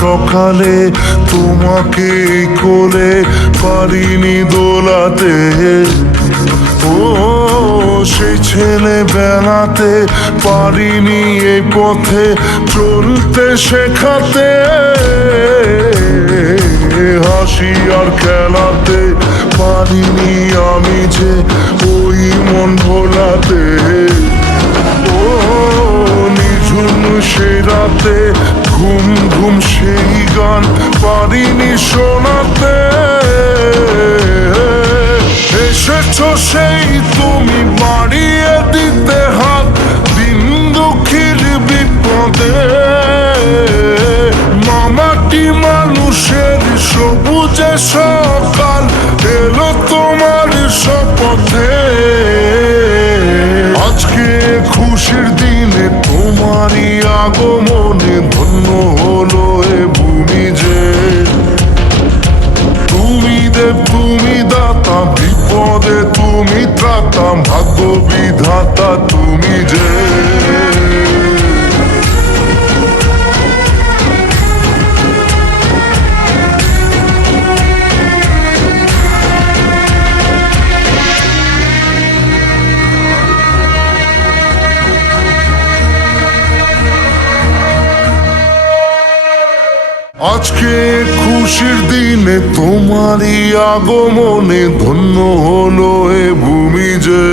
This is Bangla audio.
সকালে তোমাকে কোলে পারিনি দোলাতে, ও সেই ছেলে বেলাতে পারিনি এই পথে চলতে শেখাতে, হাসি আর খেলাতে পারিনি আমি যে ওই মন ভোলাতে, ও নিঝুম সেই রাতে ঘুম ঘুম সেই গান পারিনি শোনাতে, এসেছো সেই তুমি বাড়িয়ে দিতে হাত দিন দুঃখীর বিপদে, মামাটি মানুষের সবুজে সকাল এলো তোমার শপথে, আজকে খুশির দিনে তোমারই আগমনে ধন্য হলো এ ভূমি যে, তুমি দেব তুমি দাতা বিপদে তুমি ত্রাতা ভাগ্য বিধাতা তুমি যে। আজকে খুশির দিনে তোমারই আগমনে ধন্য হলো এ ভূমি যে।